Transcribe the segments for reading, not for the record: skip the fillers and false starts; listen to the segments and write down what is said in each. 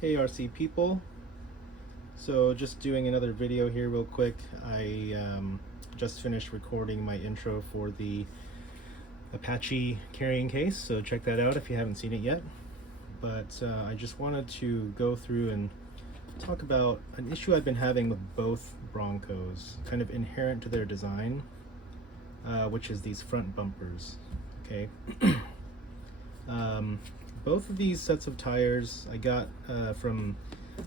Hey RC people, so just doing another video here real quick. I just finished recording my intro for the Apache carrying case, so check that out if you haven't seen it yet. But I just wanted to go through and talk about an issue I've been having with both Broncos, kind of inherent to their design, which is these front bumpers. Okay. Both of these sets of tires I got from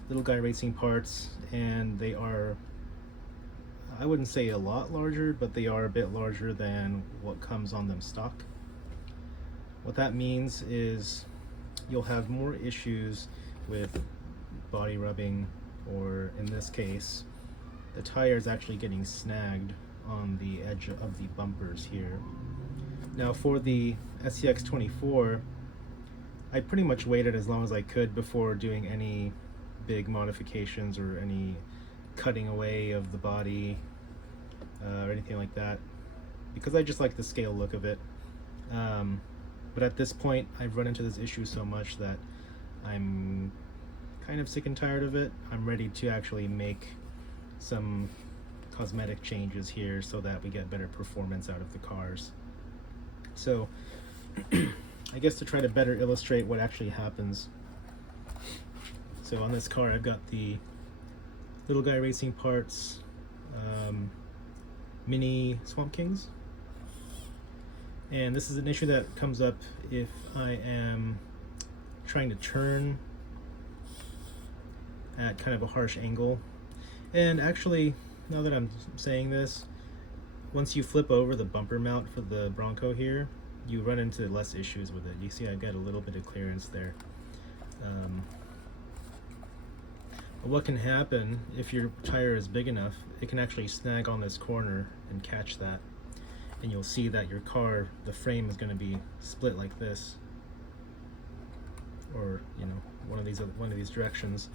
Little Guy Racing Parts, and they are, I wouldn't say a lot larger, but they are a bit larger than what comes on them stock. What that means is you'll have more issues with body rubbing, or in this case, the tire is actually getting snagged on the edge of the bumpers here. Now for the SCX-24, I pretty much waited as long as I could before doing any big modifications or any cutting away of the body or anything like that, because I just like the scale look of it. But at this point, I've run into this issue so much that I'm kind of sick and tired of it. I'm ready to actually make some cosmetic changes here so that we get better performance out of the cars. So I guess to try to better illustrate what actually happens. So on this car, I've got the Little Guy Racing Parts mini Swamp Kings. And this is an issue that comes up if I am trying to turn at kind of a harsh angle. And actually, now that I'm saying this, once you flip over the bumper mount for the Bronco here, you run into less issues with it. You see I've got a little bit of clearance there. What can happen if your tire is big enough, it can actually snag on this corner and catch that. And you'll see that your car, the frame is going to be split like this, or one of these directions.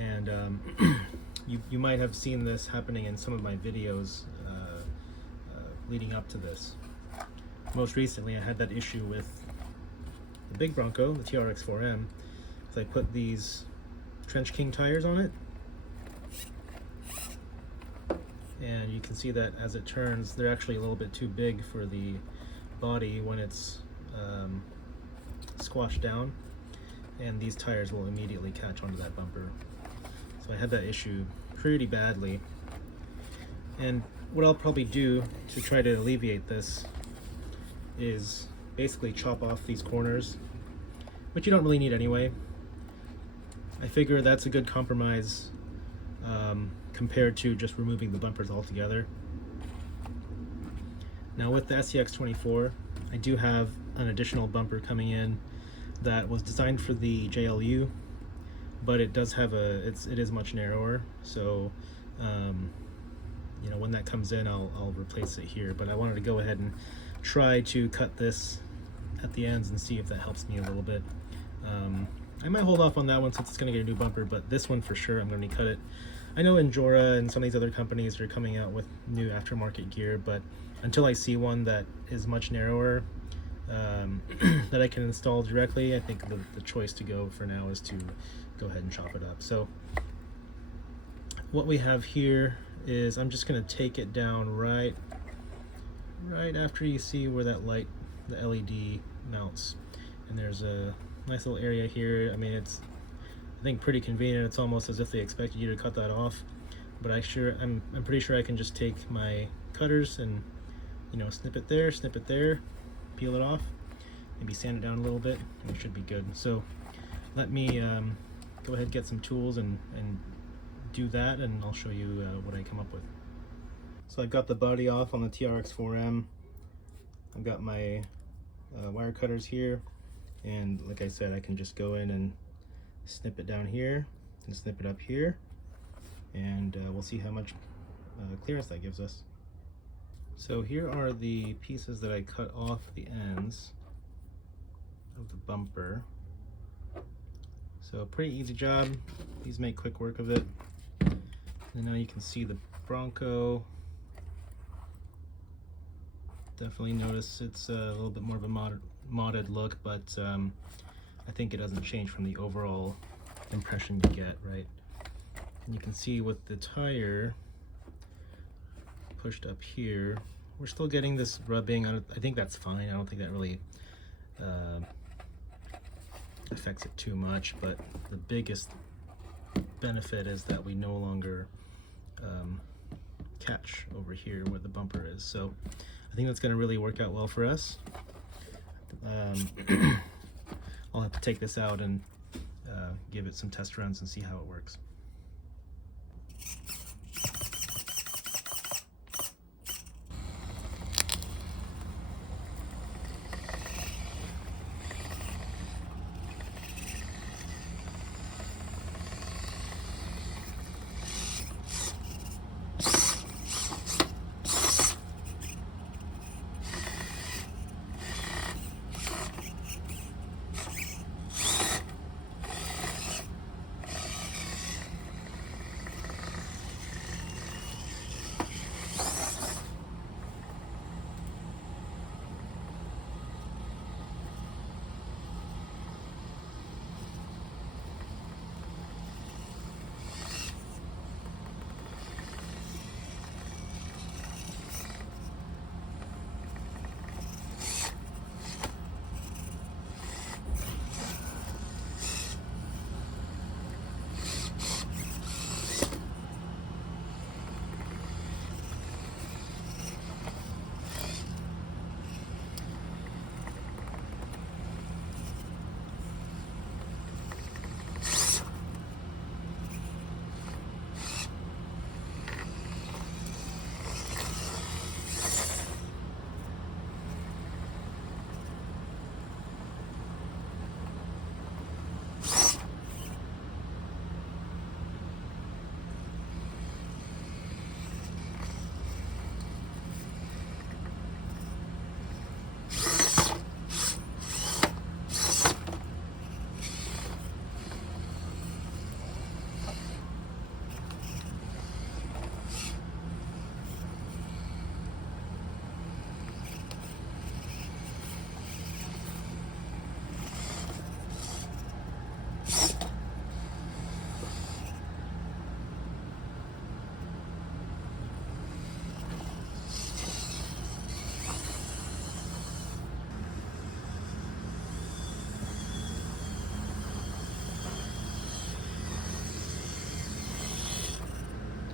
And you might have seen this happening in some of my videos leading up to this. Most recently, I had that issue with the Big Bronco, the TRX-4M, because I put these Trench King tires on it, and you can see that as it turns, they're actually a little bit too big for the body when it's squashed down, and these tires will immediately catch onto that bumper. So I had that issue pretty badly, and what I'll probably do to try to alleviate this is basically chop off these corners, which you don't really need anyway. I figure that's a good compromise compared to just removing the bumpers altogether. Now with the SCX-24, I do have an additional bumper coming in that was designed for the JLU, but it does have it is much narrower, so when that comes in, I'll replace it here. But I wanted to go ahead and try to cut this at the ends and see if that helps me a little bit. I might hold off on that one since it's going to get a new bumper, but this one for sure I'm going to cut it. I know Endura and some of these other companies are coming out with new aftermarket gear, but until I see one that is much narrower that I can install directly, I think the choice to go for now is to go ahead and chop it up. So what we have here is I'm just going to take it down right after you see where that light, the LED mounts, and there's a nice little area here. I mean, it's, I think, pretty convenient. It's almost as if they expected you to cut that off, but I'm pretty sure I can just take my cutters and snip it there, peel it off, maybe sand it down a little bit, and it should be good. So let me go ahead and get some tools and do that, and I'll show you what I come up with. So I've got the body off on the TRX-4M. I've got my wire cutters here, and like I said, I can just go in and snip it down here and snip it up here, and we'll see how much clearance that gives us. So here are the pieces that I cut off the ends of the bumper. So pretty easy job. These make quick work of it. And now you can see the Bronco. Definitely notice it's a little bit more of a modded look, but I think it doesn't change from the overall impression you get, right? And you can see with the tire pushed up here, we're still getting this rubbing. I think that's fine. I don't think that really affects it too much, but the biggest benefit is that we no longer catch over here where the bumper is. So I think that's going to really work out well for us. I'll have to take this out and give it some test runs and see how it works.